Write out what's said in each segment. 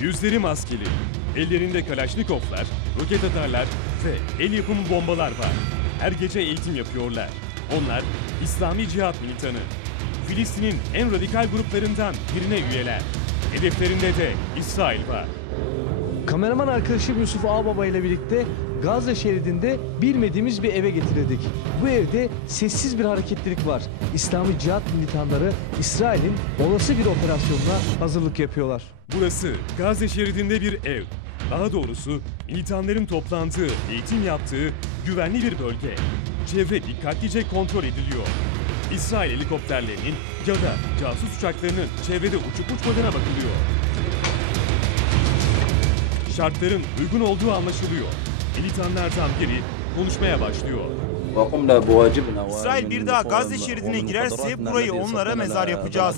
Yüzleri maskeli, ellerinde kalaşnikovlar, roket atarlar ve el yapımı bombalar var. Her gece eğitim yapıyorlar. Onlar İslami Cihat militanı. Filistin'in en radikal gruplarından birine üyeler. Hedeflerinde de İsrail var. Kameraman arkadaşım Yusuf Ağbaba ile birlikte Gazze şeridinde bilmediğimiz bir eve getirildik. Bu evde sessiz bir hareketlilik var. İslami cihat militanları İsrail'in olası bir operasyonuna hazırlık yapıyorlar. Burası Gazze şeridinde bir ev. Daha doğrusu militanların toplandığı, eğitim yaptığı güvenli bir bölge. Çevre dikkatlice kontrol ediliyor. İsrail helikopterlerinin ya da casus uçaklarının çevrede uçup uçmadığına bakılıyor. Şartların uygun olduğu anlaşılıyor. Militanlardan biri konuşmaya başlıyor. İsrail bir daha Gazze şeridine girerse burayı onlara mezar yapacağız.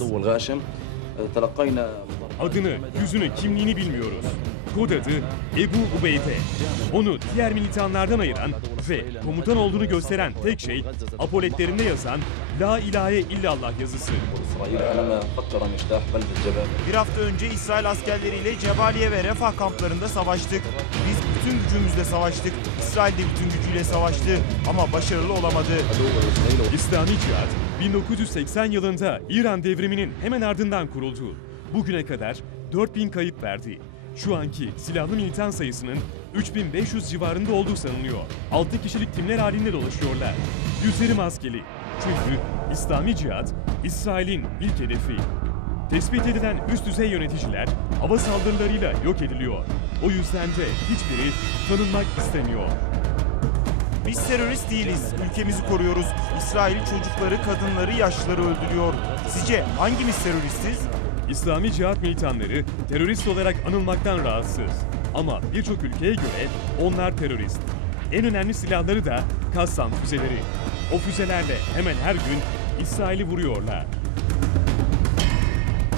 Adını, yüzünü, kimliğini bilmiyoruz kod Ebu Ubeyde. Onu diğer militanlardan ayıran ve komutan olduğunu gösteren tek şey apoletlerinde yazan La İlahe İllallah yazısı. Bir hafta önce İsrail askerleriyle Cebaliye ve Refah kamplarında savaştık. Biz bütün gücümüzle savaştık. İsrail de bütün gücüyle savaştı ama başarılı olamadı. İslami Cihat 1980 yılında İran devriminin hemen ardından kuruldu. Bugüne kadar 4000 kayıp verdi. Şu anki silahlı militan sayısının 3500 civarında olduğu sanılıyor. 6 kişilik timler halinde dolaşıyorlar. Yüzleri maskeli. Çünkü İslami Cihat İsrail'in ilk hedefi. Tespit edilen üst düzey yöneticiler hava saldırılarıyla yok ediliyor. O yüzden de hiçbiri tanınmak istemiyor. Biz terörist değiliz. Ülkemizi koruyoruz. İsrail çocukları, kadınları, yaşlıları öldürüyor. Sizce hangimiz teröristiz? İslami cihat militanları terörist olarak anılmaktan rahatsız. Ama birçok ülkeye göre onlar terörist. En önemli silahları da Kassam füzeleri. O füzelerle hemen her gün İsrail'i vuruyorlar.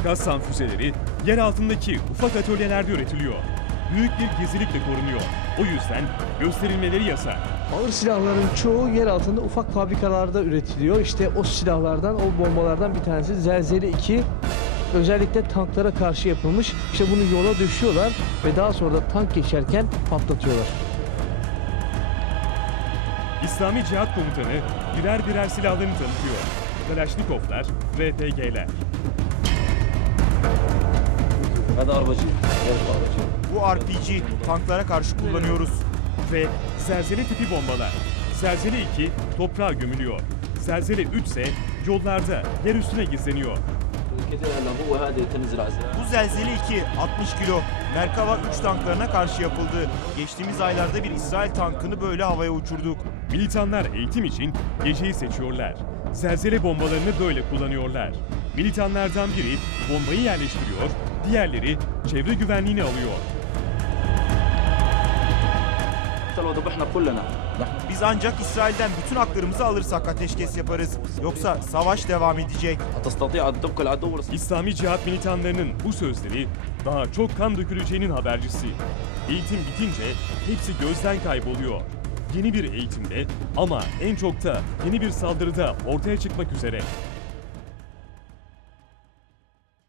Kassam füzeleri yer altındaki ufak atölyelerde üretiliyor. Büyük bir gizlilikle korunuyor. O yüzden gösterilmeleri yasak. Ağır silahların çoğu yer altında ufak fabrikalarda üretiliyor. İşte o silahlardan, o bombalardan bir tanesi Zelzele 2 özellikle tanklara karşı yapılmış. İşte bunu yola düşüyorlar ve daha sonra da tank geçerken patlatıyorlar. İslami Cihat Komutanı birer birer silahlarını tanıtıyor. Kalaşnikovlar, RPG'ler. Hadi arbacı. Bu RPG tanklara karşı kullanıyoruz. Ve serzeli tipi bombalar. Serzeli 2 toprağa gömülüyor. Serzeli 3 ise yollarda yer üstüne gizleniyor. Bu zelzele 2, 60 kilo Merkava 3 tanklarına karşı yapıldı. Geçtiğimiz aylarda bir İsrail tankını böyle havaya uçurduk. Militanlar eğitim için geceyi seçiyorlar. Zelzele bombalarını böyle kullanıyorlar. Militanlardan biri bombayı yerleştiriyor, diğerleri çevre güvenliğini alıyor. Biz ancak İsrail'den bütün haklarımızı alırsak ateşkes yaparız. Yoksa savaş devam edecek. İslami Cihat militanlarının bu sözleri daha çok kan döküleceğinin habercisi. Eğitim bitince hepsi gözden kayboluyor. Yeni bir eğitimde ama en çok da yeni bir saldırıda ortaya çıkmak üzere.